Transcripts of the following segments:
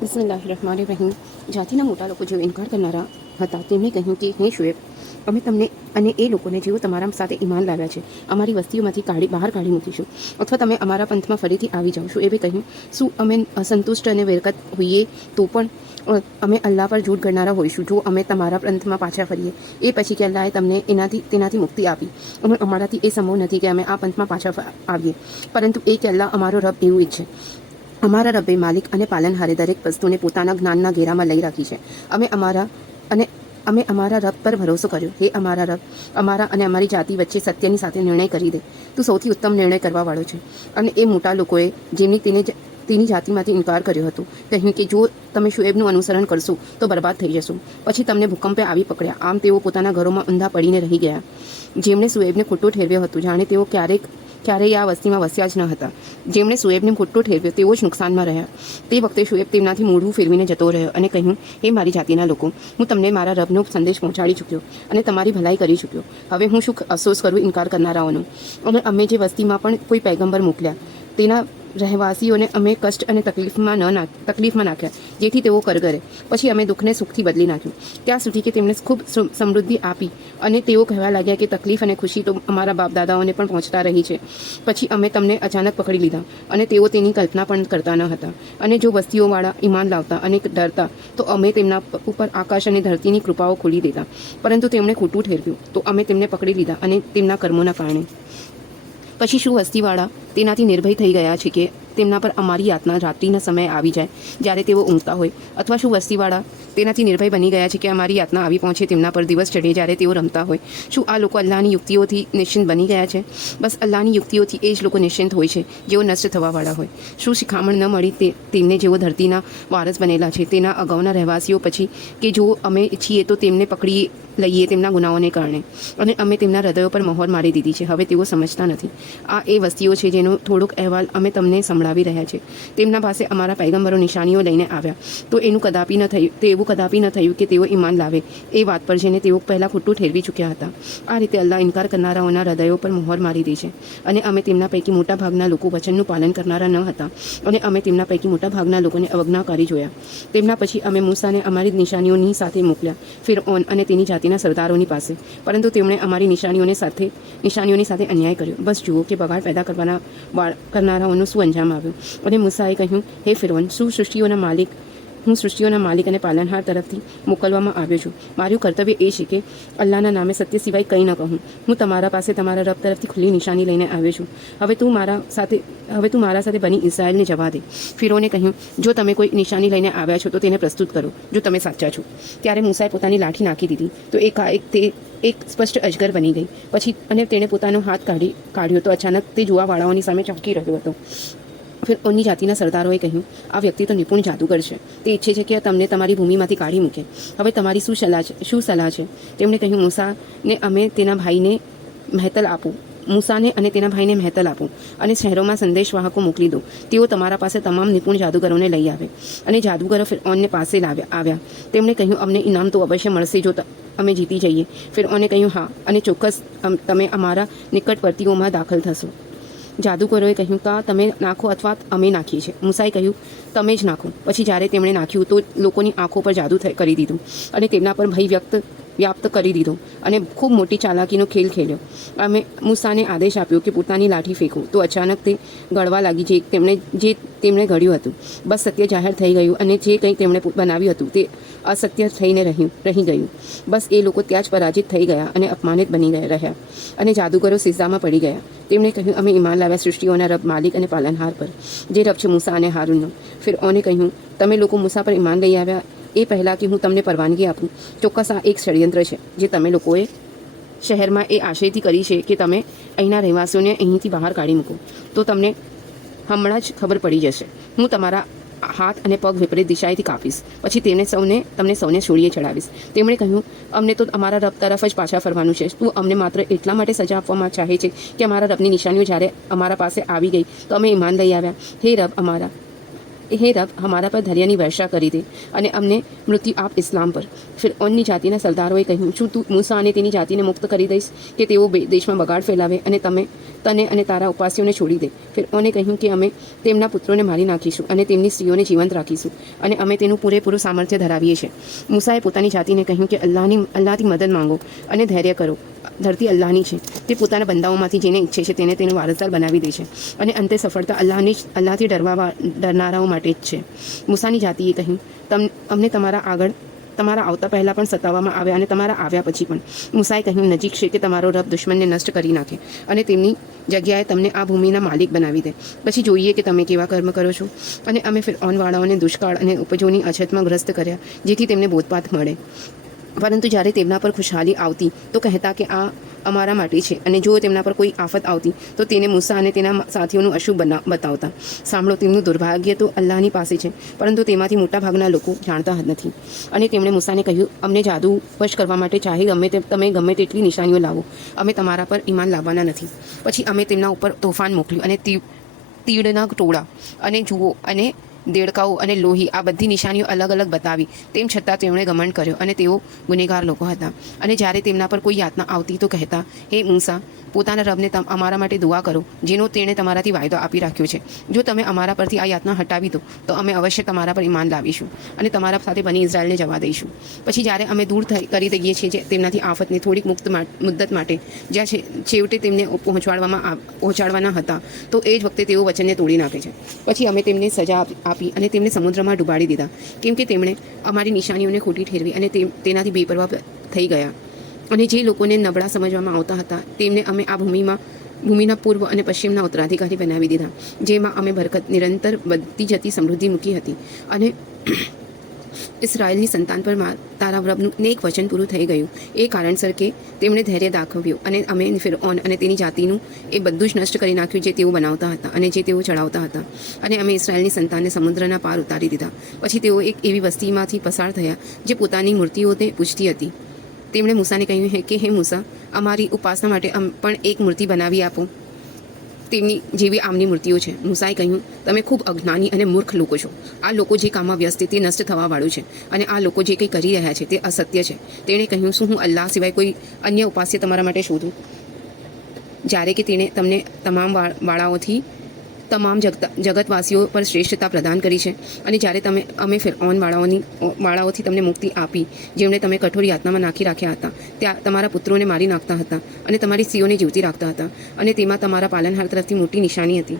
બિસ્મિલ્લાહિર્રહમાનિર્રહીમ. જાતિના મોટા લોકો જેઓ ઇનકાર કરનારા હતા તેમણે કહ્યું કે હે શુએબ, અમે તમને અને એ લોકોને જેઓ તમારા સાથે ઈમાન લાવ્યા છે અમારી વસ્તીઓમાંથી બહાર કાઢી મૂકીશું, અથવા તમે અમારા પંથમાં ફરીથી આવી જાઓ. શુએબે કહ્યું, શું અમે અસંતુષ્ટ અને વેરકત હોઈએ તો પણ અમે અલ્લાહ પર જૂઠ ગણનારા હોઈશું જો અમે તમારા પંથમાં પાછા ફરીએ એ પછી કે અલ્લાહે તમને તેનાથી મુક્તિ આપી. અમારાથી એ સંભવ નથી કે અમે આ પંથમાં પાછા આવીએ, પરંતુ એ કે અલ્લાહ અમારો રબ એવું ઈચ્છે. અમારા રબ્બે માલિક અને પાલનહારે દરેક વસ્તુને પોતાના જ્ઞાનના ઘેરામાં લઈ રાખી છે. અમે અમારા રબ પર ભરોસો કર્યો. હે અમારા રબ, અમારા અને અમારી જાતિ વચ્ચે સત્યની સાથે નિર્ણય કરી દે. તું સૌથી ઉત્તમ નિર્ણય કરવાવાળો છે. અને એ મોટા લોકોએ જેમની તેની જાતિમાંથી ઇનકાર કર્યો હતો કહ્યું કે જો તમે શુએબનું અનુસરણ કરશો તો બરબાદ થઈ જશો. પછી તમને ભૂકંપે આવી પકડ્યા. આમ તેઓ પોતાના ઘરોમાં ઊંધા પડીને રહી ગયા. જેમણે શુએબને ખોટો ઠેરવ્યો હતો જાણે તેઓ ક્યારેય આ વસ્તીમાં વસ્યા જ ન હતા. જેમણે શુએબને ખોટો ઠેરવ્યો તેઓ જ નુકસાનમાં રહ્યા. તે વખતે શુએબ તેમનાથી મોઢું ફેરવીને જતો રહ્યો અને કહ્યું, હે મારી જાતિના લોકો, હું તમને મારા રબનો સંદેશ પહોંચાડી ચૂક્યો અને તમારી ભલાઈ કરી ચૂક્યો. હવે હું શું અફસોસ કરું ઇનકાર કરનારાઓનો. અને અમે જે વસ્તીમાં પણ કોઈ પૈગંબર મોકલ્યા તેના રહેવાસીઓને અમે કષ્ટ અને તકલીફમાં નાખ્યા જેથી તેઓ કરગરે. પછી અમે દુઃખને સુખથી બદલી નાખ્યું ત્યાં સુધી કે તેમણે ખૂબ સમૃદ્ધિ આપી અને તેઓ કહેવા લાગ્યા કે તકલીફ અને ખુશી તો અમારા બાપ દાદાઓને પણ પહોંચતા રહી છે. પછી અમે તમને અચાનક પકડી લીધા અને તેઓ તેની કલ્પના પણ કરતા ન હતા. અને જો વસ્તીઓવાળા ઈમાન લાવતા અને ડરતા તો અમે તેમના ઉપર આકાશ અને ધરતીની કૃપાઓ ખોલી દેતા, પરંતુ તેમણે ખોટું ઠેરવ્યું તો અમે તેમને પકડી લીધા અને તેમના કર્મોના કારણે. પછી શું વસ્તીવાળા તેનાથી નિર્ભય થઈ ગયા છે કે તેમના પર અમારી યાતના રાત્રિના સમયે આવી જાય જ્યારે તેઓ ઊંઘતા હોય, અથવા શું વસ્તીવાળા તેનાથી નિર્ભય બની ગયા છે કે અમારી યાતના આવી પહોંચે તેમના પર દિવસ ચઢે જ્યારે તેઓ રમતા હોય. શું આ લોકો અલ્લાહની યુક્તિઓથી નિશ્ચિંત બની ગયા છે? બસ અલ્લાહની યુક્તિઓથી એ જ લોકો નિશ્ચિંત હોય છે જેઓ નષ્ટ થવાવાળા હોય. શું શિખામણ ન મળી તેમને જેઓ ધરતીના વારસ બનેલા છે તેના અગાઉના રહેવાસીઓ પછી કે જો અમે છીએ તો તેમને પકડી લઈએ તેમના ગુનાઓને કારણે, અને અમે તેમના હૃદયો પર મહોર મારી દીધી છે. હવે તેઓ સમજતા નથી. આ એ વસ્તીઓ છે જેનો થોડોક અહેવાલ અમે તમને સંભળાવી રહ્યા છે. તેમના પાસે અમારા પૈગંબરો નિશાનીઓ લઈને આવ્યા તો એવું કદાપી ન થયું કે તેઓ ઈમાન લાવે એ વાત પર જેને તેઓ પહેલાં ખોટું ઠેરવી ચૂક્યા હતા. આ રીતે અલ્લાહ ઇનકાર કરનારાઓના હૃદયો પર મહોર મારી દે છે. અને અમે તેમના પૈકી મોટા ભાગના લોકો વચનનું પાલન કરનારા ન હતા, અને અમે તેમના પૈકી મોટા ભાગના લોકોને અવજ્ઞાકારી જોયા. તેમના પછી અમે મૂસાને અમારી નિશાનીઓની સાથે મોકલ્યા ફિરઓન અને તેની જાતિના સરદારોની પાસે, પરંતુ તેમણે અમારી નિશાનીઓની સાથે અન્યાય કર્યો. બસ જુઓ કે બગાડ પેદા કરનારાઓનું શું અંજામ આવ્યું. અને મૂસાએ કહ્યું, હે ફિરઓન, હું સૃષ્ટિઓના માલિક અને પાલનહાર તરફથી મોકલવામાં આવ્યો છું. મારું કર્તવ્ય એ છે કે અલ્લાહના નામે સત્ય સિવાય કંઈ ન કહું. હું તમારા પાસે તમારા રબ તરફથી ખુલ્લી નિશાની લઈને આવ્યો છું. હવે તું મારા સાથે બની ઇઝરાયલને જવા દે. ફિરૌને કહ્યું, જો તમે કોઈ નિશાની લઈને આવ્યા છો તો તેને પ્રસ્તુત કરો, જો તમે સાચા છો. ત્યારે મૂસાએ પોતાની લાઠી નાખી દીધી તો એક સ્પષ્ટ અજગર બની ગઈ. પછી અને તેણે પોતાનો હાથ કાઢ્યો તો અચાનક તે જોવાવાળાઓની સામે ચોંકી રહ્યો હતો. ફિરૌનની જાતિના સરદારોએ કહ્યું, આ વ્યક્તિ તો નિપુણ જાદુગર છે. તે ઈચ્છે છે કે તમને તમારી ભૂમિમાંથી કાઢી મૂકે. હવે તમારી શું સલાહ છે? તેમણે કહ્યું, મૂસાને અને તેના ભાઈને મહેતલ આપો અને શહેરોમાં સંદેશવાહકો મોકલી દો. તેઓ તમારા પાસે તમામ નિપુણ જાદુગરોને લઈ આવે. અને જાદુગરો ફિરૌનને પાસે આવ્યા. તેમણે કહ્યું, અમને ઇનામ તો અવશ્ય મળશે જો અમે જીતી જઈએ. ફિરૌને કહ્યું, હા, અને ચોક્કસ તમે અમારા નિકટવર્તીઓમાં દાખલ થશો. જાદુગરોએ કહ્યું, કા તમે નાખો અથવા અમે નાખીએ છીએ. મૂસાએ કહ્યું, તમે જ નાખો. પછી જ્યારે તેમણે નાખ્યું તો લોકોની આંખો પર જાદુ કરી દીધું અને તેમના પર ભય વ્યાપ્ત કરી દીધો અને ખૂબ મોટી ચાલાકીનો ખેલ ખેલ્યો. અમે મૂસાને આદેશ આપ્યો કે પોતાની લાઠી ફેંકો તો અચાનક તે ગળવા લાગી જે તેમણે ઘડ્યું હતું. બસ સત્ય જાહેર થઈ ગયું અને જે કંઈ તેમણે બનાવ્યું હતું તે અસત્ય થઈને રહી ગયું. બસ એ લોકો ત્યાં જ પરાજિત થઈ ગયા અને અપમાનિત બની રહ્યા. અને જાદુગરો સિજદામાં પડી ગયા. તેમણે કહ્યું, અમે ઈમાન લાવ્યા સૃષ્ટિઓના રબ માલિક અને પાલનહાર પર, જે રબ છે મૂસા અને હારૂનનો. ફિરૌને કહ્યું, તમે લોકો મૂસા પર ઈમાન લઈ આવ્યા એ પહેલાં કે હું તમને પરવાનગી આપું. ચોક્કસ આ એક ષડયંત્ર છે જે તમે લોકોએ શહેરમાં એ આશયથી કરી છે કે તમે અહીંના રહેવાસીઓને અહીંથી બહાર કાઢી મૂકો. તો તમને હમણાં જ ખબર પડી જશે. હું તમારા હાથ અને પગ વિપરીત દિશાએથી કાપીશ. પછી તમને સૌને છોડીએ ચડાવીશ. તેમણે કહ્યું, અમને તો અમારા રબ તરફ જ પાછા ફરવાનું છે. તું અમને માત્ર એટલા માટે સજા આપવામાં ચાહે છે કે અમારા રબની નિશાનીઓ જ્યારે અમારા પાસે આવી ગઈ તો અમે ઈમાન લઈ આવ્યા. હે રબ અમારા, हे रब, हमारा पर दरियाની વર્ષા કરી દે અને અમને મૃત્યુ આપ ઇસ્લામ પર. ફિરૌનની જાતિના સરદારોએ કહ્યું, શું તું મૂસા અને તેની જાતિને મુક્ત કરી દઈશ કે તેઓ દેશમાં બગાડ ફેલાવે અને તને અને તારા ઉપાસ્યોને છોડી દે? ફિરૌને કહ્યું કે અમે તેમના પુત્રોને મારી નાખીશું અને તેમની સ્ત્રીઓને જીવંત રાખીશું અને અમે તેનું પૂરેપૂરું સામર્થ્ય ધરાવીએ છીએ. મૂસાએ પોતાની જાતિને કહ્યું કે અલ્લાહથી મદદ માંગો અને ધૈર્ય કરો. ધરતી અલ્લાહની છે. તે પોતાના બંદાઓમાંથી જેને ઈચ્છે છે તેને તેનો વારસદાર બનાવી દે છે અને અંતે સફળતા અલ્લાહથી ડરનારાઓ માટે જ છે. મૂસાની જાતિએ કહ્યું, અમને તમારા આવતા પહેલાં પણ સતાવવામાં આવ્યા અને તમારા આવ્યા પછી પણ. મૂસાએ કહ્યું, નજીક છે કે તમારો રબ દુશ્મનને નષ્ટ કરી નાખે અને તેમની જગ્યાએ તમને આ ભૂમિના માલિક બનાવી દે. પછી જોઈએ કે તમે કેવા કર્મ કરો છો. અને અમે ફિરૌનવાળાઓને દુષ્કાળ અને ઉપજોની અછતમાં ગ્રસ્ત કર્યા જેથી તેમને બોધપાઠ મળે. પરંતુ જ્યારે તેમના પર ખુશહાલી આવતી તો કહેતા કે આ અમારા માટે છે, અને જો તેમના પર કોઈ આફત આવતી તો તેને મૂસા અને તેના સાથીઓનું અશુભ બતાવતા. સાંભળો, તેમનું દુર્ભાગ્ય તો અલ્લાહની પાસે છે, પરંતુ તેમાંથી મોટાભાગના લોકો જાણતા જ નથી. અને તેમણે મૂસાને કહ્યું, અમને જાદુ વશ કરવા માટે ચાહે તમે ગમે તેટલી નિશાનીઓ લાવો, અમે તમારા પર ઈમાન લાવવાના નથી. પછી અમે તેમના ઉપર તોફાન મોકલ્યું અને તીડના ટોળા અને જુઓ અને દેડકાઓ અને લોહી, આ બધી નિશાનીઓ અલગ અલગ બતાવી. તેમ છતાં તેમણે ઘમંડ કર્યો અને તેઓ ગુનેગાર લોકો હતા. અને જ્યારે તેમના પર કોઈ યાતના આવતી તો કહેતા, હે મૂસા, પોતાના રબને અમારા માટે દુઆ કરો જેનો તેણે તમારાથી વાયદો આપી રાખ્યો છે. જો તમે અમારા પરથી આ યાતના હટાવી દો તો અમે અવશ્ય તમારા પર ઈમાન લાવીશું અને તમારા સાથે બની ઇઝરાયલને જવા દઈશું. પછી જ્યારે અમે દૂર કરી દઈએ છીએ તેમનાથી આફતને થોડીક મુદ્દત માટે, જ્યાં છેવટે તેમને પહોંચાડવાના હતા, તો એ જ વખતે તેઓ વચનને તોડી નાખે છે. પછી અમે તેમને સજા આપી અને તેમને સમુદ્રમાં ડૂબાડી દીધા, કેમ કે તેમણે અમારી નિશાનીઓને ખોટી ઠેરવી અને તેનાથી બેપરવા થઈ ગયા. અને જે લોકોને નબળા સમજવામાં આવતા હતા તેમને અમે આ ભૂમિના પૂર્વ અને પશ્ચિમના ઉત્તરાધિકારી બનાવી દીધા, જેમાં અમે બરકત નિરંતર વધતી જતી સમૃદ્ધિ મૂકી હતી. અને ઇસરાયેલની સંતાન પર તારા રબનું એક વચન પૂરું થઈ ગયું એ કારણસર કે તેમણે ધૈર્ય દાખવ્યું અને અમે ફિરૌન અને તેની જાતિનું એ બધું જ નષ્ટ કરી નાખ્યું જે તેઓ બનાવતા હતા અને જે તેઓ ચડાવતા હતા. અને અમે ઇસરાયેલની સંતાનને સમુદ્રના પાર ઉતારી દીધા. પછી તેઓ એક એવી વસ્તીમાંથી પસાર થયા જે પોતાની મૂર્તિઓને પૂજતી હતી. તેમણે મૂસાને કહ્યું કે હે મૂસા, અમારી ઉપાસના માટે પણ એક મૂર્તિ બનાવી આપો તેમની જેવી આમની મૂર્તિઓ છે. મૂસાએ કહ્યું, તમે ખૂબ અજ્ઞાની અને મૂર્ખ લોકો છો. આ લોકો જે કામમાં વ્યસ્ત તે નષ્ટ થવાવાળું છે અને આ લોકો જે કંઈ કરી રહ્યા છે તે અસત્ય છે. તેણે કહ્યું, શું હું અલ્લાહ સિવાય કોઈ અન્ય ઉપાસ્ય તમારા માટે શોધું, જ્યારે કે તેણે તમને તમામ જગતવાસીઓ પર શ્રેષ્ઠતા પ્રદાન કરી છે. અને જ્યારે અમે ફિરૌન વાળાઓથી તમને મુક્તિ આપી, જેમણે તમે કઠોર યાતનામાં નાખી રાખ્યા હતા, ત્યાં તમારા પુત્રોને મારી નાખતા હતા અને તમારી સ્ત્રીઓને જીવતી રાખતા હતા, અને તેમાં તમારા પાલનહાર તરફથી મોટી નિશાની હતી,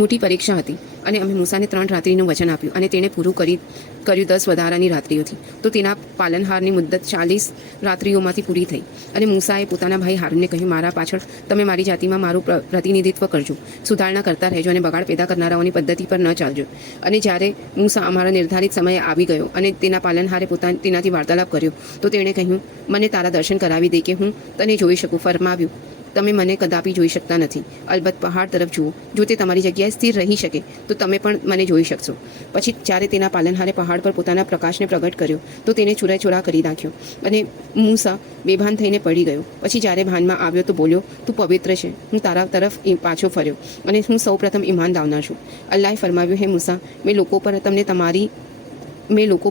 મોટી પરીક્ષા હતી. અને અમે મૂસાને 3 રાત્રિનું વચન આપ્યું અને તેણે પૂરું કર્યું 10 વધારાની રાત્રિઓથી. તો તેના પાલનહારની મુદ્દત 40 રાત્રિઓમાંથી પૂરી થઈ. અને મૂસાએ પોતાના ભાઈ હારૂનને કહ્યું, મારા પાછળ તમે મારી જાતિમાં મારું પ્રતિનિધિત્વ કરજો, સુધારણા કરતા રહેજો અને બગાડ પેદા કરનારાઓની પદ્ધતિ પર ન ચાલજો. અને જ્યારે મૂસા અમારા નિર્ધારિત સમયે આવી ગયો અને તેના પાલનહારે તેનાથી વાર્તાલાપ કર્યો, તો તેણે કહ્યું, મને તારા દર્શન કરાવી દે કે હું તને જોઈ શકું. ફરમાવ્યું, તમે મને કદાપી જોઈ શકતા નથી. અલબત્ત પહાડ તરફ જુઓ. જો તે તમારી જગ્યાએ સ્થિર રહી શકે તો તમે પણ મને જોઈ શકશો. પછી જ્યારે તેના પાલનહારે પહાડ પર પોતાના પ્રકાશને પ્રગટ કર્યો તો તેને છૂરાછોરા કરી નાખ્યો અને મૂસા બેભાન થઈને પડી ગયો. પછી જ્યારે ભાનમાં આવ્યો તો બોલ્યો, તું પવિત્ર છે. હું તારા તરફ પાછો ફર્યો અને હું સૌપ્રથમ ઈમાન લાવનાર છું. અલ્લાહે ફરમાવ્યું, હે મૂસા, મેં લોકો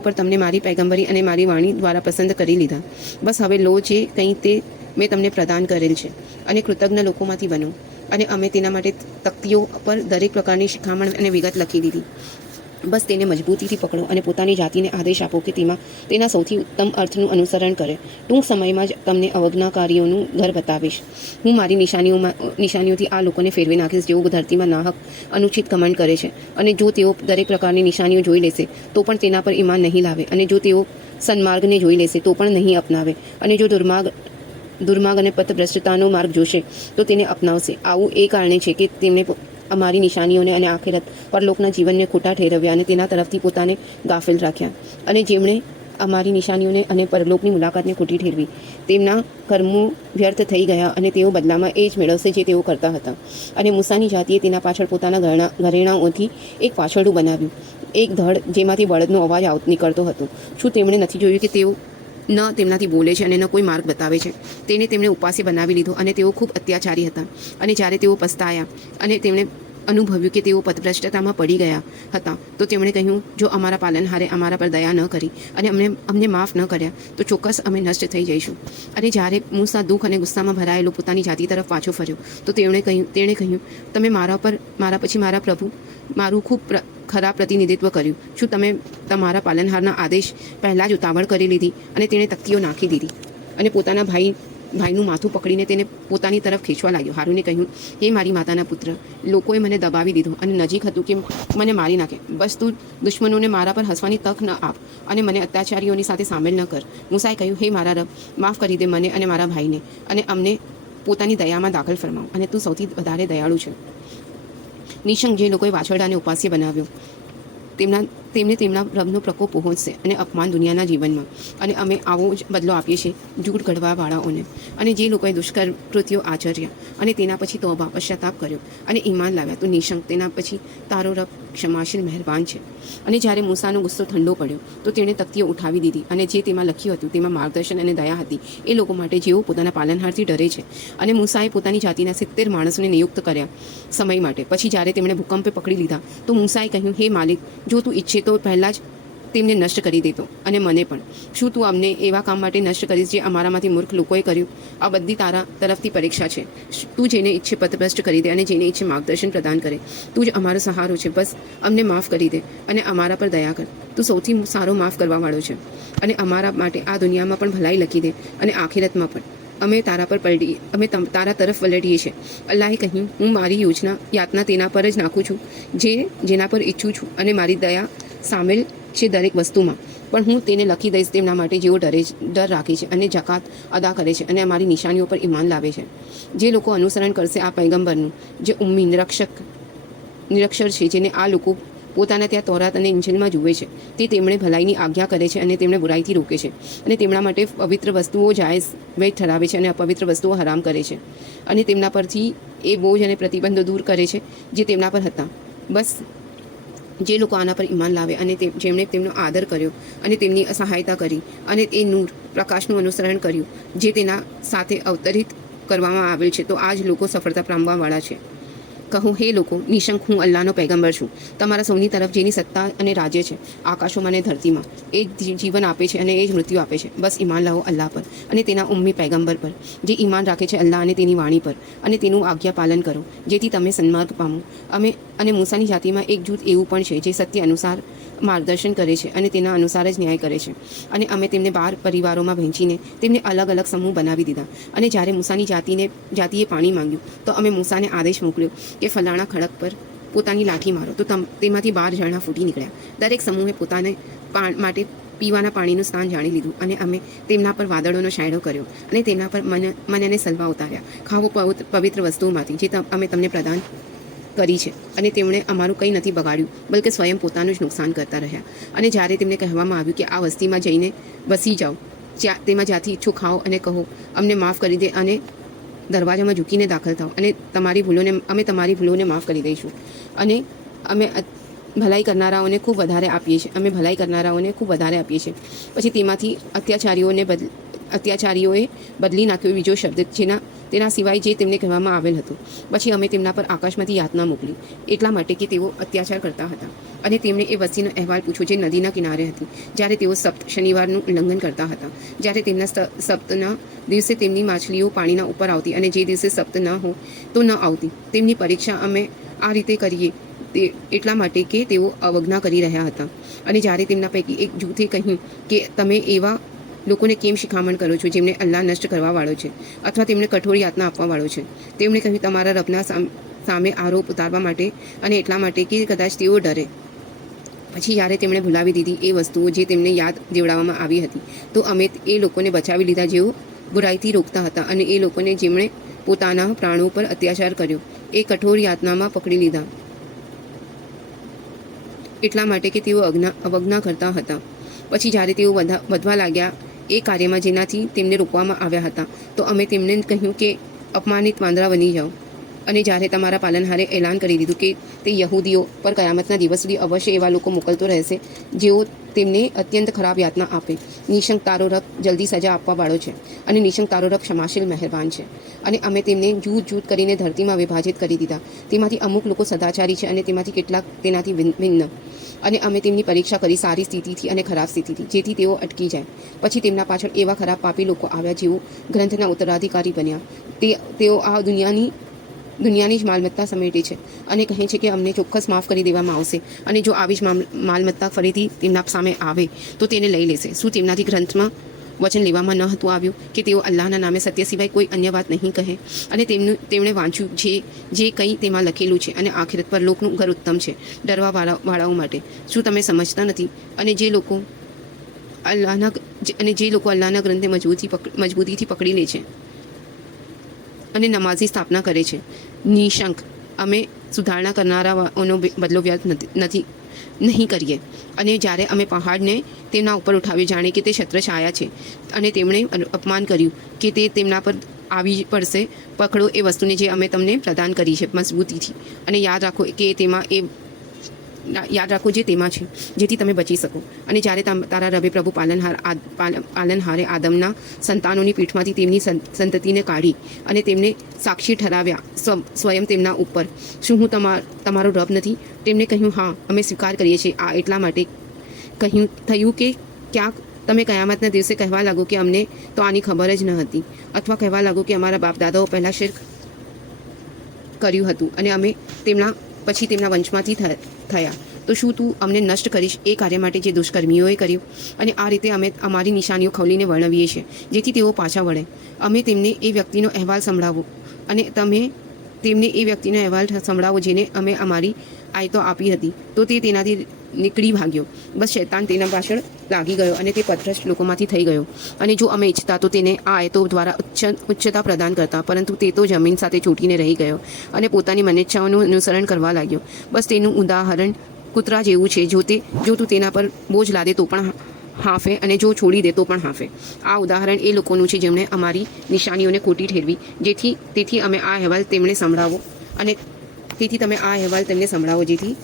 પર તમને મારી પૈગંબરી અને મારી વાણી દ્વારા પસંદ કરી લીધા. બસ હવે લો જે કંઈ તે મેં તમને પ્રદાન કરેલ છે અને કૃતજ્ઞ લોકોમાંથી બનો. અને અમે તેના માટે તખ્તીઓ પર દરેક પ્રકારની શિખામણ અને વિગત લખી દીધી. બસ તેને મજબૂતીથી પકડો અને પોતાની જાતિને આદેશ આપો કે તેના સૌથી ઉત્તમ અર્થનું અનુસરણ કરે. ટૂંક સમયમાં જ તમને અવજ્ઞાકારીઓનું ઘર બતાવીશ. હું મારી નિશાનીઓથી આ લોકોને ફેરવી નાખીશ જેઓ ધરતીમાં નાહક અનુચિત ઘમંડ કરે છે. અને જો તેઓ દરેક પ્રકારની નિશાનીઓ જોઈ લેશે તો પણ તેના પર ઈમાન નહીં લાવે, અને જો તેઓ સન્માર્ગને જોઈ લેશે તો પણ નહીં અપનાવે, અને જો દુર્માર્ગ અને પથભ્રષ્ટતાનો માર્ગ જોશે તો તેને અપનાવશે. આવું એ કારણે છે કે તેમણે અમારી નિશાનીઓને અને આખિરત પરલોકના જીવનને ખોટા ઠેરવ્યા અને તેના તરફથી પોતાને ગાફિલ રાખ્યા. અને જેમણે અમારી નિશાનીઓને અને પરલોકની મુલાકાતને ખોટી ઠેરવી, તેમના કર્મો વ્યર્થ થઈ ગયા અને તેઓ બદલામાં એ જ મેળવશે જે તેઓ કરતા હતા. અને મૂસાની જાતિએ તેના પાછળ પોતાના ઘરેણાઓથી એક પાછળડું બનાવ્યું, એક ધડ જેમાંથી બળદનો અવાજ નીકળતો હતો. શું તેમણે નથી જોયું કે તેઓ ન તેમનાથી બોલે છે અને ન કોઈ માર્ગ બતાવે છે? તેમણે ઉપાસ્ય બનાવી લીધો અને તેઓ ખૂબ અત્યાચારી હતા. અને જ્યારે તેઓ પસ્તાયા અને તેમણે અનુભવ્યું કે તેઓ પદભ્રષ્ટતામાં પડી ગયા હતા, તો તેમણે કહ્યું, જો અમારા પાલનહારે અમારા પર દયા ન કરી અને અમને માફ ન કર્યા તો ચોક્કસ અમે નષ્ટ થઈ જઈશું. અને જ્યારે મૂસા દુઃખ અને ગુસ્સામાં ભરાયેલો પોતાની જાતિ તરફ પાછો ફર્યો તો તેણે કહ્યું, તમે મારા પછી મારા પ્રભુ મારું ખૂબ ખરાબ પ્રતિનિધિત્વ કર્યું. શું તમે તમારા પાલનહારના આદેશ પહેલાં જ ઉતાવળ કરી લીધી? અને તેણે તકતીઓ નાખી દીધી અને પોતાના ભાઈનું માથું પકડીને તેને પોતાની તરફ ખેંચવા લાગ્યો. હારૂને કહ્યું, હે મારી માતાના પુત્ર, લોકોએ મને દબાવી દીધો અને નજીક હતું કે મને મારી નાખે. બસ તું દુશ્મનોને મારા પર હસવાની તક ન આપ અને મને અત્યાચારીઓની સાથે સામેલ ન કર. મૂસાએ કહ્યું, હે મારા રબ, માફ કરી દે મને અને મારા ભાઈને અને અમને પોતાની દયામાં દાખલ ફરમાવ, અને તું સૌથી વધારે દયાળુ છે. નિશંક જે લોકોએ વાછરડાને ઉપાસ્ય બનાવ્યો તેમને તેમના રબનો પ્રકોપ પહોંચશે અને અપમાન દુનિયાના જીવનમાં. અને અમે આવો જ બદલો આપીએ છીએ જૂઠ ઘડવાવાળાઓને. અને જે લોકોએ દુષ્કૃત્યો આચર્યા અને તેના પછી તોબા પશ્ચાતાપ કર્યો અને ઈમાન લાવ્યા, તો નિશંક તેના પછી તારો રબ ક્ષમાશીલ મહેરબાન છે. અને જ્યારે મૂસાનો ગુસ્સો ઠંડો પડ્યો તો તેણે તકતીઓ ઉઠાવી દીધી અને જે તેમાં લખ્યું હતું તેમાં માર્ગદર્શન અને દયા હતી એ લોકો માટે જેઓ પોતાના પાલનહારથી ડરે છે. અને મૂસાએ પોતાની જાતિના 70 માણસોને નિયુક્ત કર્યા સમય માટે. પછી જ્યારે તેમણે ભૂકંપે પકડી લીધા તો મૂસાએ કહ્યું, હે માલિક, જો તું ઈચ્છે તો પહેલાં જ તેમને નષ્ટ કરી દેતો અને મને પણ. શું તું અમને એવા કામ માટે નષ્ટ કરીશ જે અમારામાંથી મૂર્ખ લોકોએ કર્યું? આ બધી તારા તરફથી પરીક્ષા છે. તું જેને ઈચ્છે પથભ્રષ્ટ કરી દે અને જેને ઈચ્છે માર્ગદર્શન પ્રદાન કરે. તું જ અમારો સહારો છે. બસ અમને માફ કરી દે અને અમારા પર દયા કર. તું સૌથી સારો માફ કરવાવાળો છે અને અમારા માટે આ દુનિયામાં પણ ભલાઈ લખી દે અને આખિરતમાં પણ. અમે તારા તરફ વલટીએ છીએ. અલ્લાહે કહ્યું, હું મારી યાતના તેના પર જ નાખું છું જેના પર ઈચ્છું છું અને મારી દયા સામેલ છે દરેક વસ્તુમાં. પણ હું તેને લખી દઈશ તેમના માટે જેઓ ડર રાખે છે અને જકાત અદા કરે છે અને અમારી નિશાનીઓ પર ઈમાન લાવે છે. જે લોકો અનુસરણ કરશે આ પૈગંબરનું, જે ઉમ્મી નિરક્ષર છે, જેને આ લોકો પોતાના ત્યાં તોરાત અને ઇંજિલમાં જુએ છે, તે તેમણે ભલાઈની આજ્ઞા કરે છે અને તેમણે બુરાઈથી રોકે છે અને તેમના માટે પવિત્ર વસ્તુઓ જાયઝ વેચ ઠરાવે છે અને અપવિત્ર વસ્તુઓ હરામ કરે છે અને તેમના પરથી એ બોજ અને પ્રતિબંધો દૂર કરે છે જે તેમના પર હતા. બસ જે લોકો આના પર ઈમાન લાવે અને જેમણે તેમનો આદર કર્યો અને તેમની સહાયતા કરી અને એ નૂર પ્રકાશનું અનુસરણ કર્યું જે તેના સાથે અવતરિત કરવામાં આવેલ છે, તો આ જ લોકો સફળતા પામવાવાળા છે. કહો, હે લોકો, નિશંક હું અલ્લાહનો પૈગંબર છું, તમારા સૌની તરફ જેની સત્તા અને રાજ્ય છે આકાશોમાં અને ધરતીમાં. એ જ જીવન આપે છે અને એ જ મૃત્યુ આપે છે. બસ ઈમાન લાવો અલ્લાહ પર અને તેના ઉમ્મી પૈગંબર પર, જે ઈમાન રાખે છે અલ્લાહ અને તેની વાણી પર, અને તેનું આજ્ઞા પાલન કરો જેથી તમે સન્માર્ગ પામો. અને મૂસાની જાતિમાં એક જૂથ એવું પણ છે જે સત્ય અનુસાર માર્ગદર્શન કરે છે અને તેના અનુસાર જ ન્યાય કરે છે. અને અમે તેમને 12 પરિવારોમાં વહેંચીને તેમને અલગ અલગ સમૂહ બનાવી દીધા. અને જ્યારે મૂસાની જાતિએ પાણી માંગ્યું તો અમે મૂસાને આદેશ મોકલ્યો કે ફલાણા ખડક પર પોતાની લાઠી મારો, તો તેમાંથી 12 ઝરણા ફૂટી નીકળ્યા. દરેક સમૂહે પોતાને માટે પીવાના પાણીનું સ્થાન જાણી લીધું. અને અમે તેમના પર વાદળોનો શાયડો કર્યો અને તેમના પર મન અને સલવા ઉતાર્યા. ખાવો પવિત્ર વસ્તુઓમાંથી જે અમે તમને પ્રદાન કરી છે. અને તેમણે અમારું કંઈ નથી બગાડ્યું, બલકે સ્વયં પોતાનું જ નુકસાન કરતા રહ્યા. અને જ્યારે તેમને કહેવામાં આવ્યું કે આ વસ્તીમાં જઈને વસી જાઓ, તેમાં જ્યાંથી ઈચ્છો ખાઓ અને કહો, અમને માફ કરી દે, અને દરવાજામાં ઝૂકીને દાખલ થાઓ અને અમે તમારી ભૂલોને માફ કરી દઈશું. અને અમે ભલાઈ કરનારાઓને ખૂબ વધારે આપીએ છીએ. પછી તેમાંથી અત્યાચારીઓએ બદલી નાખ્યો બીજો શબ્દ તેના સિવાય જે તેમને કહેવામાં આવેલ હતું. પછી અમે તેમના પર આકાશમાંથી યાતના મોકલી એટલા માટે કે તેઓ અત્યાચાર કરતા હતા. અને તેમણે એ વસ્તીનો અહેવાલ પૂછ્યો જે નદીના કિનારે હતી, જ્યારે તેઓ સપ્ત શનિવારનું ઉલ્લંઘન કરતા હતા. જ્યારે તેમના સપ્તના દિવસે તેમની માછલીઓ પાણીના ઉપર આવતી અને જે દિવસે સપ્ત ન હોય તો ન આવતી. તેમની પરીક્ષા અમે આ રીતે કરીએ એટલા માટે કે તેઓ અવજ્ઞા કરી રહ્યા હતા. અને જ્યારે તેમના પૈકી એક જૂથે કહ્યું કે તમે એવા લોકોને કેમ શિખામણ કરો છો જેમને અલ્લાહ નષ્ટ કરવાવાળો છે અથવા તેમને કઠોર યાતના આપવાવાળો છે? તેમણે કહ્યું, તમારા રબના સામે આરોપ ઉતારવા માટે અને એટલા માટે કે કદાચ તેઓ ડરે. પછી જ્યારે તેમણે ભૂલાવી દીધી એ વસ્તુઓ જે તેમને યાદ દેવડાવવામાં આવી હતી, તો અમે એ લોકોને બચાવી લીધા જેઓ બુરાઈથી રોકતા હતા. અને એ લોકોને જેમણે પોતાના પ્રાણો પર અત્યાચાર કર્યો એ કઠોર યાતનામાં પકડી લીધા એટલા માટે કે તેઓ અવજ્ઞા કરતા હતા. પછી જ્યારે તેઓ વધવા લાગ્યા એ કાર્યમાં જેનાથી તેમને રોકવામાં આવ્યા હતા, તો અમે તેમને કહ્યું કે અપમાનિત વાંદરા બની જાઓ. અને જ્યારે તમારા પાલનહારે એલાન કરી દીધું કે તે યહૂદીઓ પર કયામતના દિવસ સુધી અવશ્ય એવા લોકો મોકલતો રહેશે જેઓ તેમને અત્યંત ખરાબ યાતના આપે. નિશંક તારો રબ જલ્દી સજા આપવાવાળો છે અને નિશંક તારો રબ ક્ષમાશીલ મહેરબાન છે. અને અમે તેમને જૂથ જૂથ કરીને ધરતીમાં વિભાજિત કરી દીધા. તેમાંથી અમુક લોકો સદાચારી છે અને તેમાંથી કેટલાક તેનાથી ભિન્ન. અને અમે તેમની પરીક્ષા કરી સારી સ્થિતિથી અને ખરાબ સ્થિતિથી, જેથી તેઓ અટકી જાય. પછી તેમના પાછળ એવા ખરાબ પાપી લોકો આવ્યા જેઓ ગ્રંથના ઉત્તરાધિકારી બન્યા. તેઓ આ દુનિયાની જ માલમત્તા સમેટે છે અને કહે છે કે અમને ચોક્કસ માફ કરી દેવામાં આવશે, અને જો આવી જ માલમત્તા ફરીથી તેમના સામે આવે તો તેને લઈ લેશે. શું તેમનાથી ગ્રંથમાં વચન લેવામાં ન હતું આવ્યું કે તેઓ અલ્લાહના નામે સત્ય સિવાય કોઈ અન્ય વાત નહીં કહે? અને તેમણે વાંચ્યું જે કંઈ તેમાં લખેલું છે, અને આખિરત પર લોકનું ઘર ઉત્તમ છે ડરવાવાળાઓ માટે. શું તમે સમજતા નથી? અને જે લોકો અલ્લાહના ગ્રંથને મજબૂતીથી પકડી લે છે અને નમાઝની સ્થાપના કરે છે, નિશંક અમે સુધારણા કરનારાઓનો બદલો વ્યર્થ નહીં કરીએ. અને જ્યારે અમે પહાડને તેમના ઉપર ઉઠાવ્યો જાણે કે તે છત્રછાયા છે, અને તેમણે અપમાન કર્યું કે તે તેમના પર આવી પડશે, પકડો એ વસ્તુને જે અમે તમને પ્રદાન કરી છે મજબૂતીથી, અને યાદ રાખો જે તેમાં છે, જેથી તમે બચી શકો. અને જ્યારે તારા રબે પ્રભુ પાલનહારે આદમના સંતાનોની પીઠમાંથી તેમની સંતતિને કાઢી અને તેમને સાક્ષી ઠરાવ્યા સ્વયં તેમના ઉપર, શું હું તમારો રબ નથી? તેમણે કહ્યું, હા, અમે સ્વીકાર કરીએ છીએ. આ એટલા માટે થયું કે ક્યાંક તમે કયામતના દિવસે કહેવા લાગો કે અમને તો આની ખબર જ ન હતી, અથવા કહેવા લાગો કે અમારા બાપ દાદાઓ પહેલાં શિર્ક કર્યું હતું અને અમે પછી તેમના વંશમાંથી થયા. તો શું તું અમને નષ્ટ કરીશ એ કાર્ય માટે જે દુષ્કર્મીઓએ કર્યું? અને આ રીતે અમે અમારી નિશાનીઓ ખોલીને વર્ણવીએ છીએ જેથી તેઓ પાછા વળે. અમે તેમને એ વ્યક્તિનો અહેવાલ સંભળાવો, અને તમે તેમને એ વ્યક્તિનો અહેવાલ સંભળાવો જેને અમે અમારી આયતો આપી હતી. તો તે તેનાથી નીકળી ભાગ્યો. બસ શૈતાન તેના પાછળ લાગી ગયો અને તે પથ્રસ્થ લોકોમાંથી થઈ ગયો. અને જો અમે ઈચ્છતા તો તેને આ આયતો દ્વારા ઉચ્ચતા પ્રદાન કરતા, પરંતુ તે તો જમીન સાથે ચોંટીને રહી ગયો અને પોતાની મનેચ્છાઓનું અનુસરણ કરવા લાગ્યો. બસ તેનું ઉદાહરણ કૂતરા જેવું છે. જો તું તેના પર બોજ લાદે તો પણ હાંફે, અને જો છોડી દે તો પણ હાંફે. આ ઉદાહરણ એ લોકોનું છે જેમણે અમારી નિશાનીઓને ખોટી ઠેરવી. તેથી અમે આ અહેવાલ તેમને સંભળાવો, અને તેથી તમે આ અહેવાલ તેમને સંભળાવો જેથી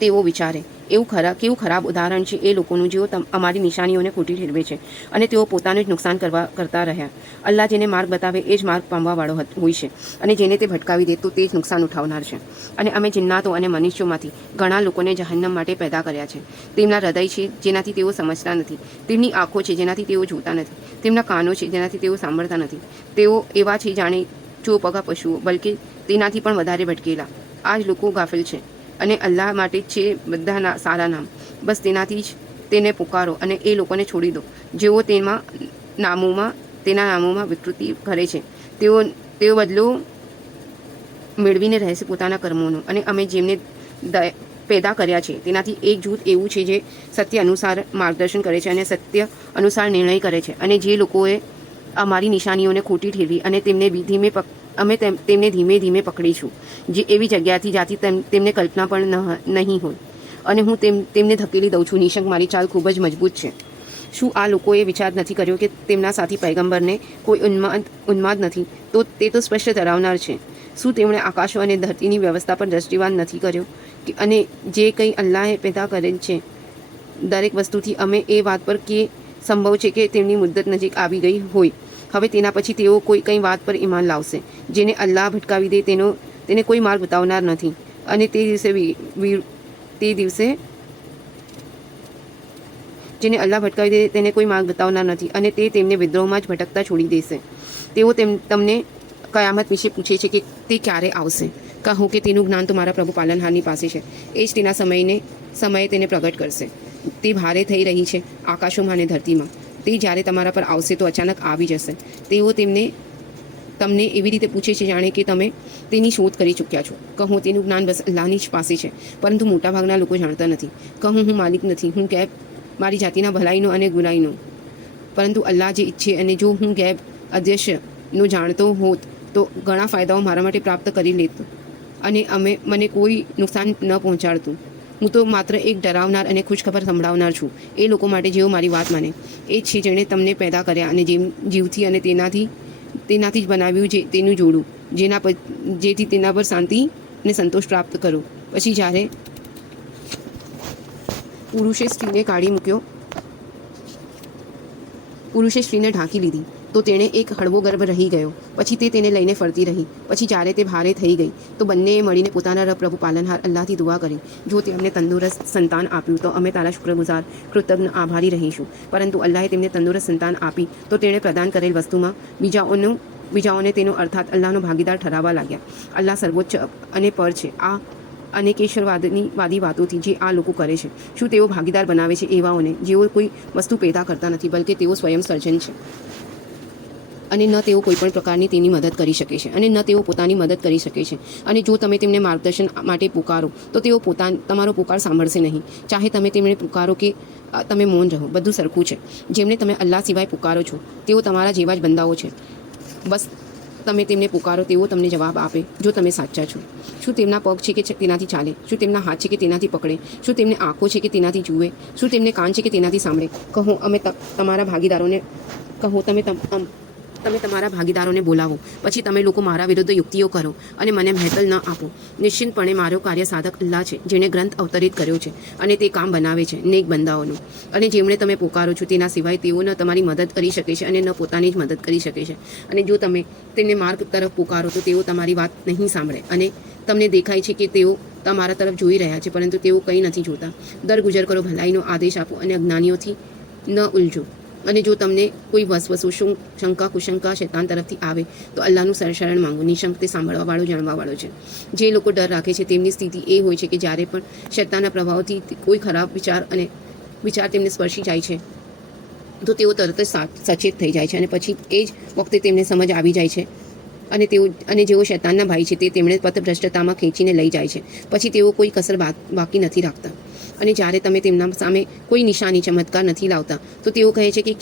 તેઓ વિચારે. કેવું ખરાબ ઉદાહરણ છે એ લોકોનું જેઓ અમારી નિશાનીઓને ખોટી ઠેરવે છે, અને તેઓ પોતાનું જ નુકસાન કરતા રહ્યા. અલ્લાહ જેને માર્ગ બતાવે એ જ માર્ગ પામવાવાળો હોય છે, અને જેને તે ભટકાવી દે તો તે જ નુકસાન ઉઠાવનાર છે. અને અમે જિન્નાતો અને મનુષ્યોમાંથી ઘણા લોકોને જહન્નમ માટે પેદા કર્યા છે. તેમના હૃદય છે જેનાથી તેઓ સમજતા નથી, તેમની આંખો છે જેનાથી તેઓ જોતા નથી, તેમના કાનો છે જેનાથી તેઓ સાંભળતા નથી. તેઓ એવા છે જાણે ચોપગા પશુઓ, બલકે તેનાથી પણ વધારે ભટકેલા. આ જ લોકો ગાફિલ છે. અને અલ્લાહ માટે છે બધા સારા નામ. બસ તેનાથી જ તેને પુકારો, અને એ લોકોને છોડી દો જેઓ તેના નામોમાં વિકૃતિ કરે છે. તેઓ બદલો મેળવીને રહેશે પોતાના કર્મોનો. અને અમે જેમને પેદા કર્યા છે તેનાથી એક જૂથ એવું છે જે સત્ય અનુસાર માર્ગદર્શન કરે છે અને સત્ય અનુસાર નિર્ણય કરે છે. અને જે લોકોએ અમારી નિશાનીઓને ખોટી ઠેરવી અને અમે તેમને ધીમે ધીમે પકડીશું, જે એવી જગ્યાથી જ્યાંથી તેમને કલ્પના પણ નહીં હોય, અને હું તેમને ધકેલી દઉં છું. નિશંક મારી ચાલ ખૂબ જ મજબૂત છે. શું આ લોકોએ વિચાર નથી કર્યો કે તેમના સાથી પૈગંબરને કોઈ ઉન્માદ નથી? તો તે તો સ્પષ્ટ ધરાવનાર છે. શું તેમણે આકાશો અને ધરતીની વ્યવસ્થા પર દ્રષ્ટિવાન નથી કર્યો? અને જે કંઈ અલ્લાહે પેદા કરેલ છે દરેક વસ્તુથી અમે એ વાત પર કે સંભવ છે કે તેમની મુદ્દત નજીક આવી ગઈ હોય. હવે તેના પછી તેઓ કંઈ વાત પર ઈમાન લાવશે. જેને અલ્લાહ ભટકાવી દે તેને કોઈ માર્ગ બતાવનાર નથી, અને જેને અલ્લાહ ભટકાવી દે તેને કોઈ માર્ગ બતાવનાર નથી, અને તે તેમને વિદ્રોહમાં જ ભટકતા છોડી દેશે. તેઓ તમને કયામત વિશે પૂછે છે કે તે ક્યારે આવશે. કહો કે તેનું જ્ઞાન તો મારા પ્રભુ પાલનહારની પાસે છે. એ જ તેના સમયે તેને પ્રગટ કરશે. તે ભારે થઈ રહી છે આકાશોમાં અને ધરતીમાં. તે જ્યારે તમારા પર આવશે તો અચાનક આવી જશે. તેઓ તમને એવી રીતે પૂછે છે જાણે કે તમે તેની શોધ કરી ચૂક્યા છો. કહો તેનું જ્ઞાન બસ અલ્લાહની જ પાસે છે, પરંતુ મોટાભાગના લોકો જાણતા નથી. કહું હું માલિક નથી, હું ગેબ મારી જાતિના ભલાઈનો અને ગુનાઈનો, પરંતુ અલ્લાહ જે ઈચ્છે. અને જો હું ગેબ અદ્રશ્યનું જાણતો હોત તો ઘણા ફાયદાઓ મારા માટે પ્રાપ્ત કરી લેત, અને મને કોઈ નુકસાન ન પહોંચાડતું. હું તો માત્ર એક ડરાવનાર અને ખુશખબર સંભળાવનાર છું એ લોકો માટે જેઓ મારી વાત માને. એ જ છે જેણે તમને પેદા કર્યા અને જેમ જીવથી અને તેનાથી જ બનાવ્યું તેનું જોડું. જેથી તેના પર શાંતિ અને સંતોષ પ્રાપ્ત કરો. પછી જ્યારે પુરુષે સ્ત્રીને ઢાંકી લીધી તો તેણે એક હળવો ગર્ભ રહી ગયો. પછી તે તેને લઈને ફરતી રહી. પછી જ્યારે તે ભારે થઈ ગઈ તો બંનેએ મળીને પોતાના રબ પ્રભુ પાલનહાર અલ્લાહથી દુઆ કરી, જો તે અમને તંદુરસ્ત સંતાન આપ્યું તો અમે તારા શુક્રગુજાર, કૃતજ્ઞ, આભારી રહીશું. પરંતુ અલ્લાહે તેમને તંદુરસ્ત સંતાન આપી તો તેણે પ્રદાન કરેલ વસ્તુમાં બીજાઓને તેનો અર્થાત અલ્લાહનો ભાગીદાર ઠરાવવા લાગ્યા. અલ્લાહ સર્વોચ્ચ અને પર છે આ અનેકેશ્વરવાદી વાતોથી જે આ લોકો કરે છે. શું તેઓ ભાગીદાર બનાવે છે એવાઓને જેઓ કોઈ વસ્તુ પેદા કરતા નથી, બલકે તેઓ સ્વયં સર્જન છે, અને ન તેઓ કોઈપણ પ્રકારની તેની મદદ કરી શકે છે, અને ન તેઓ પોતાની મદદ કરી શકે છે. અને જો તમે તેમને માર્ગદર્શન માટે પુકારો તો તેઓ તમારો પુકાર સાંભળશે નહીં. ચાહે તમે તેમને પુકારો કે તમે મૌન રહો, બધું સરખું છે. જેમને તમે અલ્લાહ સિવાય પુકારો છો તેઓ તમારા જેવા જ બંદાઓ છે. બસ તમે તેમને પુકારો, તેઓ તમને જવાબ આપે જો તમે સાચા છો. શું તેમના પગ છે કે તેનાથી ચાલે? શું તેમના હાથ છે કે તેનાથી પકડે? શું તેમને આંખો છે કે તેનાથી જુએ? શું તેમને કાન છે કે તેનાથી સાંભળે? કહો તમે તમારા ભાગીદારોને બોલાવો. પછી તમે લોકો મારા વિરુદ્ધ યુક્તિઓ કરો અને મને મહેતલ ન આપો. નિશ્ચિતપણે મારો કાર્ય સાધક અલ્લાહ છે, જેણે ગ્રંથ અવતરિત કર્યો છે અને તે કામ બનાવે છે નેક બંદાઓનું. અને જેમણે તમે પોકારો છો તેના સિવાય તેઓ ન તમારી મદદ કરી શકે છે અને ન પોતાની જ મદદ કરી શકે છે. અને જો તમે તેમને માર્ગ તરફ પોકારો તો તેઓ તમારી વાત નહીં સાંભળે. અને તમને દેખાય છે કે તેઓ તમારા તરફ જોઈ રહ્યા છે, પરંતુ તેઓ કંઈ નથી જોતા. દરગુજર કરો, ભલાઈનો આદેશ આપો અને અજ્ઞાનીઓથી ન ઉલજો. અને જો તમને કોઈ વસવસો, શંકા, કુશંકા શૈતાન તરફથી આવે તો અલ્લાહનું શરણ માંગો. નિશંક તે સાંભળવાવાળો, જાણવાવાળો છે. જે લોકો ડર રાખે છે તેમની સ્થિતિ એ હોય છે કે જ્યારે પણ શૈતાનના પ્રભાવથી કોઈ ખરાબ વિચાર તેમને સ્પર્શી જાય છે તો તેઓ તરત જ સચેત થઈ જાય છે, અને પછી એ જ વખતે તેમને સમજ આવી જાય છે. અને જેઓ શૈતાનના ભાઈ છે તે તેમણે પથભ્રષ્ટતામાં ખેંચીને લઈ જાય છે. પછી તેઓ કોઈ કસર બાકી નથી રાખતા. અને જ્યારે તમે તેમના સામે કોઈ નિશાની, ચમત્કાર નથી લાવતા તો તેઓ કહે છે કે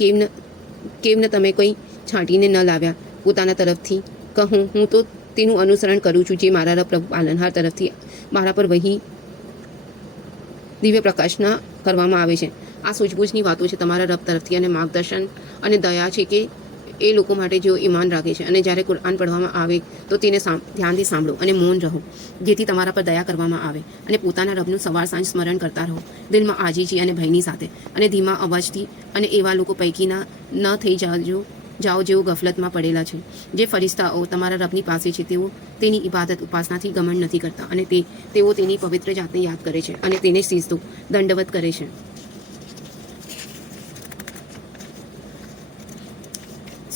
કેમ ન તમે કંઈ છાંટીને ન લાવ્યા પોતાના તરફથી. કહું, હું તો તેનું અનુસરણ કરું છું જે મારા રબ પ્રભુ પાલનહાર તરફથી મારા પર વહી દિવ્ય પ્રકાશના કરવામાં આવે છે. આ સૂઝબૂછની વાતો છે તમારા રબ તરફથી, અને માર્ગદર્શન અને દયા છે કે એ લોકો માટે જેઓ ઈમાન રાખે છે. અને જ્યારે કુરઆન પઢવામાં આવે તો તેને ધ્યાનથી સાંભળો અને મૌન રહો, જેથી તમારા પર દયા કરવામાં આવે. અને પોતાના રબનું સવાર સાંજ સ્મરણ કરતા રહો, દિલમાં આજીજી અને ભયની સાથે, અને ધીમા અવાજથી. અને એવા લોકો પૈકીના ન થઈ જાઓ જેઓ ગફલતમાં પડેલા છે. જે ફરિશ્તાઓ તમારા રબની પાસે છે તેઓ તેની ઇબાદત, ઉપાસનાથી ગમન નથી કરતા, અને તેઓ તેની પવિત્ર જાતને યાદ કરે છે અને તેને સિજદો, દંડવત કરે છે.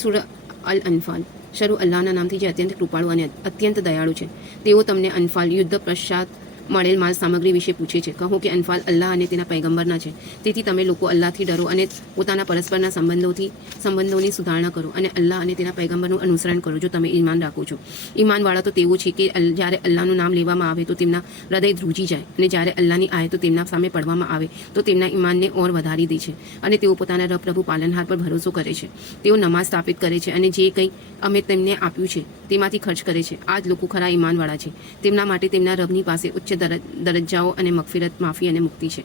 સૂરા અલ અનફાલ. શરૂ અલ્લાહના નામથી જે અત્યંત કૃપાળુ અને અત્યંત દયાળુ છે. તેઓ તમને અનફાલ, યુદ્ધ પશ્ચાત મળેલ માલ સામગ્રી વિશે પૂછે છે. કહો કે અનફાલ અલ્લાહ અને તેના પૈગંબરના છે. તેથી તમે લોકો અલ્લાહથી ડરો અને પોતાના પરસ્પરના સંબંધોની સુધારણા કરો, અને અલ્લાહ અને તેના પૈગંબરનું અનુસરણ કરો જો તમે ઈમાન રાખો છો. ઈમાનવાળા તો તેઓ છે કે જ્યારે અલ્લાહનું નામ લેવામાં આવે તો તેમના હૃદય ધ્રુજી જાય, અને જ્યારે અલ્લાહની આયતો તેમના સામે પડવામાં આવે તો તેમના ઈમાનને ઓર વધારી દે છે. અને તેઓ પોતાના રબ પ્રભુ પાલનહાર પર ભરોસો કરે છે. તેઓ નમાઝ સ્થાપિત કરે છે અને જે કંઈ અમે તેમને આપ્યું છે તેમાંથી ખર્ચ કરે છે. આ જ લોકો ખરા ઈમાનવાળા છે. તેમના માટે તેમના રબની પાસે ઉચ્ચ દરજ્જાઓ અને મગફિરત, માફી અને મુક્તિ છે.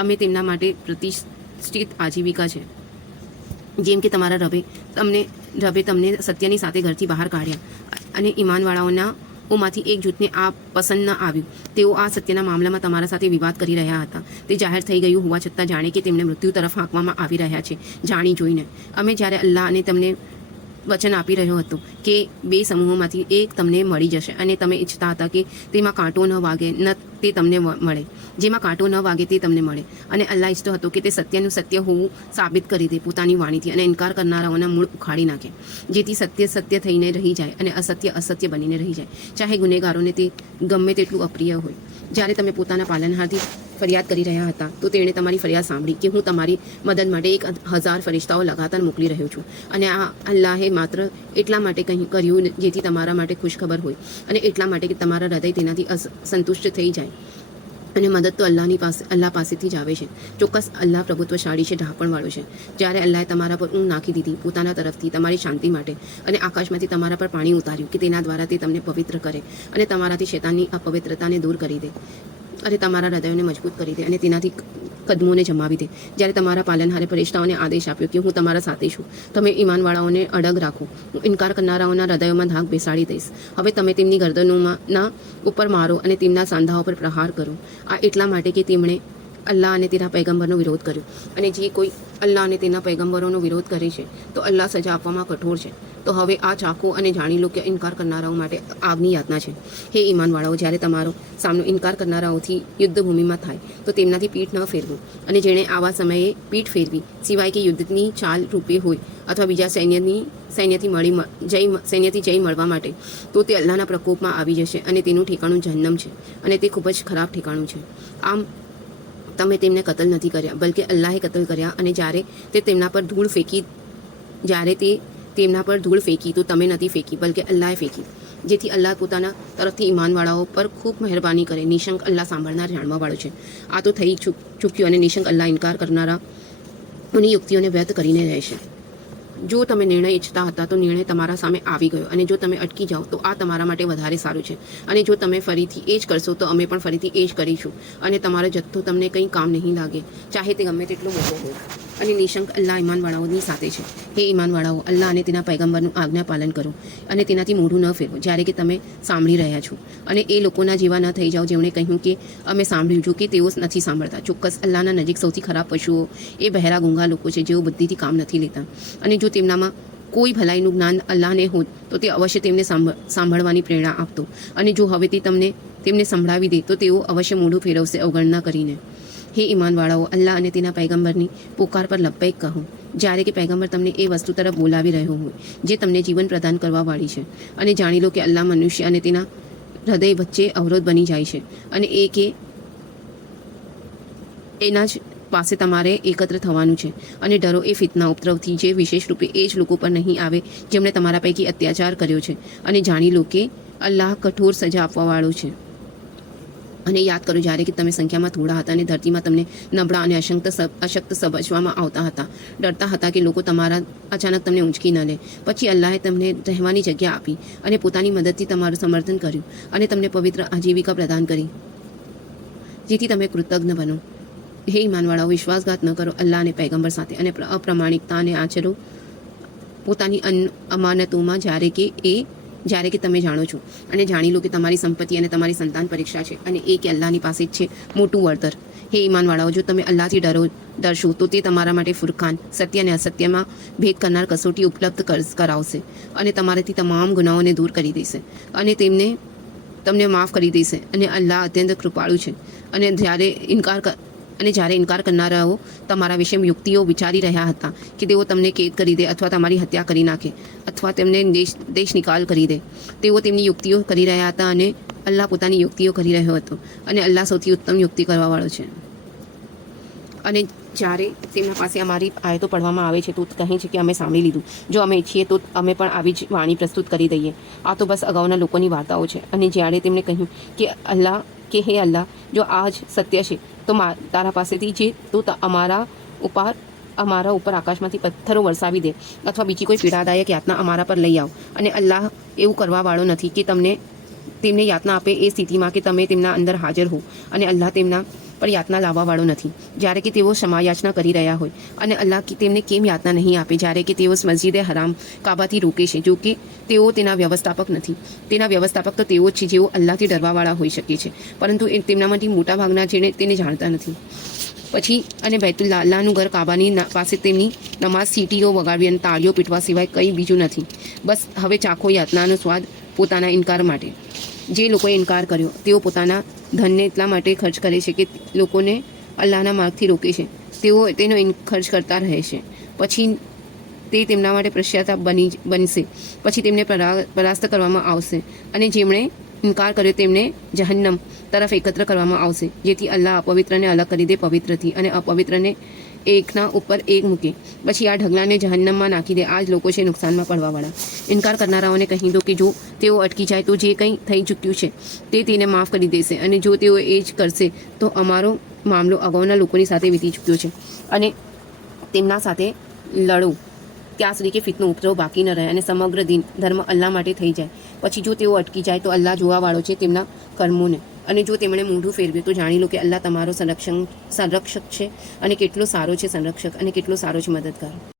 અમે તેમના માટે પ્રતિષ્ઠિત આજીવિકા છે. જેમ કે તમારા રબે તમને સત્યની સાથે ઘરથી બહાર કાઢ્યા, અને ઈમાનવાળાઓના માંથી એક જૂથને આ પસંદ ન આવ્યું. તેઓ આ સત્યના મામલામાં તમારા સાથે વિવાદ કરી રહ્યા હતા. તે જાહેર થઈ ગયું હોવા છતાં જાણે કે તેમને મૃત્યુ તરફ હાંકવામાં આવી રહ્યા છે, જાણી જોઈને. અમે જ્યારે અલ્લાહ અને તમને વચન આપી રહ્યો હતો કે 2 સમૂહોમાંથી એક તમને મળી જશે, અને તમે ઈચ્છતા હતા કે તેમાં કાંટો ન વાગે, તે તમને મળે. જેમાં કાંટો ન વાગે તે તમને મળે. અને અલ્લાહ ઈચ્છતો હતો કે તે સત્યનું સત્ય હોવું સાબિત કરી દે પોતાની વાણીથી, અને ઇનકાર કરનારાઓના મૂળ ઉખાડી નાખે, જેથી સત્ય સત્ય થઈને રહી જાય અને અસત્ય અસત્ય બનીને રહી જાય, ચાહે ગુનેગારોને તે ગમે તેટલું અપ્રિય હોય. જ્યારે તમે પોતાના પાલનહારથી ફરિયાદ કરી રહ્યા હતા તો તેણે તમારી ફરિયાદ સાંભળી કે હું તમારી મદદ માટે 1000 ફરિશ્તાઓ લગાતાર મોકલી રહ્યો છું. અને આ અલ્લાહે માત્ર એટલા માટે કર્યું જેથી તમારા માટે ખુશખબર હોય, અને એટલા માટે કે તમારા હૃદય તેનાથી સંતુષ્ટ થઈ જાય. અને મદદ તો અલ્લાહ પાસેથી જ આવે છે. ચોક્કસ અલ્લાહ પ્રભુત્વશાળી છે, ઢાંપણવાળો છે. જ્યારે અલ્લાહે તમારા પર ઊંઘ નાખી દીધી પોતાના તરફથી તમારી શાંતિ માટે, અને આકાશમાંથી તમારા પર પાણી ઉતાર્યું કે તેના દ્વારા તે તમને પવિત્ર કરે, અને તમારાથી શૈતાનની અપવિત્રતાને દૂર કરી દે, અને તમારા હૃદયોને મજબૂત કરી દે, અને તેનાથી કદમોને જમાવી દે. જ્યારે તમારા પાલનહારે ફરિશ્તાઓને આદેશ આપ્યો કે હું તમારા સાથે છું, તમે ઈમાનવાળાઓને અડગ રાખો. હું ઇનકાર કરનારાઓના હૃદયોમાં ધાક બેસાડી દઈશ. હવે તમે તેમની ગરદનોના ઉપર મારો અને તેમના સાંધાઓ પર પ્રહાર કરો. આ એટલા માટે કે તેમણે અલ્લાહ અને તેના પૈગંબરનો વિરોધ કર્યો. અને જે કોઈ અલ્લાહ અને તેના પૈગંબરોનો વિરોધ કરે છે તો અલ્લાહ સજા આપવામાં કઠોર છે. તો હવે આ ચાખો અને જાણી લો કે ઇનકાર કરનારાઓ માટે આગની યાતના છે. હે ઈમાનવાળાઓ, જ્યારે તમારો સામનો ઇનકાર કરનારાઓથી યુદ્ધભૂમિમાં થાય તો તેમનાથી પીઠ ન ફેરવો. અને જેણે આવા સમયે પીઠ ફેરવી, સિવાય કે યુદ્ધની ચાલ રૂપે હોય અથવા બીજા સૈન્યથી જય મળવા માટે, તો તે અલ્લાહના પ્રકોપમાં આવી જશે અને તેનું ઠેકાણું જહન્નમ છે અને તે ખૂબ જ ખરાબ ઠેકાણું છે. આમ તમે તેમને કતલ નથી કર્યા, બલકે અલ્લાહે કતલ કર્યા. અને જ્યારે તે તેમના પર ધૂળ ફેંકી તો તમે નથી ફેંકી, બલકે અલ્લાહે ફેંકી, જેથી અલ્લાહ પોતાના તરફથી ઈમાનવાળાઓ પર ખૂબ મહેરબાની કરે. નિશંક અલ્લાહ સાંભળનાર, જાણવાવાળો છે. આ તો થઈ ચૂક્યું અને નિશંક અલ્લાહ ઇનકાર કરનારાઓની યુક્તિઓને વ્યર્થ કરીને રહેશે. જો તમે નિર્ણય ઈચ્છતા હતા તો નિર્ણય તમારા સામે આવી ગયો, અને જો તમે અટકી જાઓ તો આ તમારા માટે વધારે સારું છે. અને જો તમે ફરીથી એ જ કરશો તો અમે પણ ફરીથી એ જ કરીશું, અને તમારો જથ્થો તમને કંઈ કામ નહીં લાગે, ચાહે તે ગમે તેટલો મોટો હોય. અને નિશંક અલ્લાહ ઈમાનવાળાઓની સાથે છે. હે ઈમાનવાળાઓ, અલ્લાહ અને તેના પૈગંબરનું આજ્ઞા પાલન કરો અને તેનાથી મોઢું ન ફેરવો જ્યારે કે તમે સાંભળી રહ્યા છો. અને એ લોકોના જેવા ન થઈ જાઓ જેમણે કહ્યું કે અમે સાંભળ્યું, જો કે તેઓ નથી સાંભળતા. ચોક્કસ અલ્લાહના નજીક સૌથી ખરાબ પશુઓ એ બહેરા ગૂંગા લોકો છે, જેઓ બુદ્ધિથી કામ નથી લેતા. અને જો તેમનામાં કોઈ ભલાઈનું જ્ઞાન અલ્લાહને હોત તો તે અવશ્ય તેમને સાંભળવાની પ્રેરણા આપતો. અને જો હવે તે તેમને સંભળાવી દે તો તેઓ અવશ્ય મોઢું ફેરવશે અવગણના કરીને. હે ઈમાનવાળાઓ, અલ્લાહ અને તેના પૈગંબરની પોકાર પર લબ્બૈક કહો જ્યારે કે પૈગંબર તમને એ વસ્તુ તરફ બોલાવી રહ્યો હોય જે તમને જીવન પ્રદાન કરવાવાળી છે. અને જાણી લો કે અલ્લાહ મનુષ્ય અને તેના હૃદય વચ્ચે અવરોધ બની જાય છે, અને એ કે એના જ પાસે તમારે એકત્ર થવાનું છે. અને ડરો એ ફિતના ઉપદ્રવથી જે વિશેષ રૂપે એ જ લોકો પર નહીં આવે જેમણે તમારા પૈકી અત્યાચાર કર્યો છે. અને જાણી લો કે અલ્લાહ કઠોર સજા આપવાવાળો છે. અને યાદ કરો જ્યારે કે તમે સંખ્યામાં થોડા હતા અને ધરતીમાં તમને નબળા અને અશક્ત સમજવામાં આવતા હતા, ડરતા હતા કે લોકો અચાનક તમને ઊંચકી ન લે. પછી અલ્લાહે તમને રહેવાની જગ્યા આપી અને પોતાની મદદથી તમારું સમર્થન કર્યું અને તમને પવિત્ર આજીવિકા પ્રદાન કરી, જેથી તમે કૃતજ્ઞ બનો. હે ઈમાનવાળાઓ, વિશ્વાસઘાત ન કરો અલ્લાહ અને પૈગંબર સાથે, અને અપ્રમાણિકતા અને આચરો પોતાની અમાનતોમાં જ્યારે કે તમે જાણો છો. અને જાણી લો કે તમારી સંપત્તિ અને તમારી સંતાન પરીક્ષા છે, અને એ કે અલ્લાહની પાસે જ છે મોટું વળતર. હે ઈમાનવાળાઓ, જો તમે અલ્લાહથી ડરશો તો તે તમારા માટે ફુરકાન, સત્ય અને અસત્યમાં ભેદ કરનાર કસોટી ઉપલબ્ધ કરાવશે, અને તમારાથી તમામ ગુનાઓને દૂર કરી દેશે, અને તમને માફ કરી દેશે. અને અલ્લાહ અત્યંત કૃપાળુ છે. અને જ્યારે ઇનકાર કરનારાઓ તમારા વિશે યુક્તિઓ વિચારી રહ્યા હતા કે તેઓ તમને કેદ કરી દે અથવા તમારી હત્યા કરી નાખે અથવા તેમને દેશ નિકાલ કરી દે, તેઓ તેમની યુક્તિઓ કરી રહ્યા હતા અને અલ્લાહ પોતાની યુક્તિઓ કરી રહ્યો હતો. અને અલ્લાહ સૌથી ઉત્તમ યુક્તિ કરવાવાળો છે. અને જ્યારે તેમના પાસે અમારી આયતો પડવામાં આવે છે તો કહે છે કે અમે સાંભળી લીધું, જો અમે ઈચ્છીએ તો અમે પણ આવી જ વાણી પ્રસ્તુત કરી દઈએ. આ તો બસ અગાઉના લોકોની વાર્તાઓ છે. અને જ્યારે તેમણે કહ્યું કે હે અલ્લાહ, જો આ જ સત્ય છે તો તારા પાસેથી જે તો અમારા ઉપર આકાશમાંથી પથ્થરો વરસાવી દે અથવા બીજી કોઈ પીડાદાયક યાતના અમારા પર લઈ આવ. અને અલ્લાહ એવું કરવાવાળો નથી કે તેમને યાતના આપે એ સ્થિતિમાં કે તમે તેમના અંદર હાજર હો, અને અલ્લાહ તેમના પર યાતના લાવવાવાળો નથી જ્યારે કે તેઓ ક્ષમાયાચના કરી રહ્યા હોય. અને અલ્લાહ તેમને કેમ યાતના નહીં આપે જ્યારે કે તેઓ મસ્જિદે હરામ કાબાથી રોકે છે, જો કે તેઓ તેના વ્યવસ્થાપક નથી. તેના વ્યવસ્થાપક તો તેઓ જ છે જેઓ અલ્લાહથી ડરવાવાળા હોઈ શકે છે, પરંતુ તેમનામાંથી મોટાભાગના તેને જાણતા નથી. પછી અને બૈતુલ્લાહ, અલ્લાહનું ઘર કાબાની પાસે તેમની નમાઝ સીટીઓ વગાડવી અને તાળીઓ પીટવા સિવાય કંઈ બીજું નથી. બસ હવે ચાખો યાતનાનો સ્વાદ પોતાના ઇનકાર માટે. જે લોકોએ ઇનકાર કર્યો તેઓ પોતાના ધનને એટલા માટે ખર્ચ કરે છે કે લોકોને અલ્લાહના માર્ગથી રોકે છે. તેઓ તેનો ખર્ચ કરતા રહે છે. પછી તે તેમના માટે પશ્ચાતાપ બનશે. પછી તેમને પરાસ્ત કરવામાં આવશે, અને જેમણે ઇનકાર કર્યો તેમને જહન્નમ તરફ એકત્ર કરવામાં આવશે, જેથી અલ્લાહ અપવિત્રને અલગ કરી દે પવિત્રથી અને અપવિત્રને એકના ઉપર એક મૂકે. પછી આ ઢગલાને જહન્નમમાં નાખી દે. આ જ લોકો છે નુકસાનમાં પડવાવાળા. ઇનકાર કરનારાઓને કહી દો કે જો તેઓ અટકી જાય તો જે કંઈ થઈ ચૂક્યું છે તેને માફ કરી દેશે, અને જો તેઓ એ જ કરશે તો અમારો મામલો અગાઉના લોકોની સાથે વીતી ચૂક્યો છે, અને તેમના સાથે લડો ત્યાં સુધી કે ફિતનો ઉપદ્રવ બાકી ન રહે અને સમગ્ર ધર્મ અલ્લાહ માટે થઈ જાય. પછી જો તેઓ અટકી જાય તો અલ્લાહ જોવાવાળો છે તેમના કર્મોને. અને જો તેમણે મોઢું ફેરવ્યું તો જાણી લો કે અલ્લાહ તમારો સંરક્ષક છે અને કેટલો સારો છે સંરક્ષક અને કેટલો સારો છે મદદગાર.